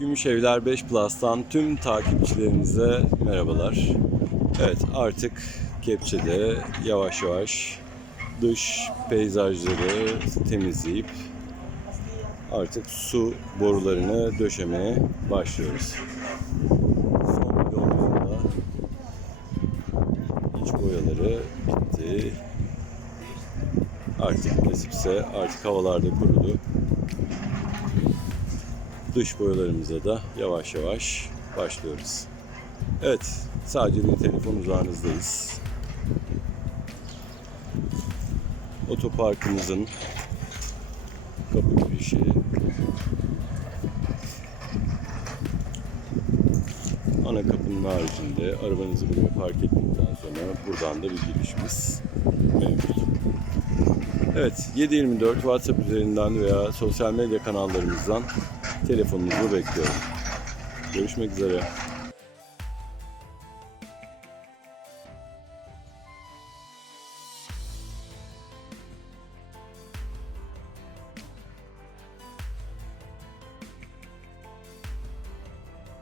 Gümüş Evler 5 Plus'tan tüm takipçilerimize merhabalar. Evet artık Kepçe'de yavaş yavaş dış peyzajları temizleyip artık su borularını döşemeye başlıyoruz. Son yolunda iç boyaları bitti. Artık nasipse artık havalarda kurudu. Dış boyalarımıza da yavaş yavaş başlıyoruz. Evet, sadece bir telefon uzağınızdayız. Otoparkımızın kapı girişi ana kapının haricinde arabanızı buraya park ettikten sonra buradan da bir girişimiz mevcut. Evet 724 WhatsApp üzerinden veya sosyal medya kanallarımızdan telefonunuzu bekliyorum. Görüşmek üzere.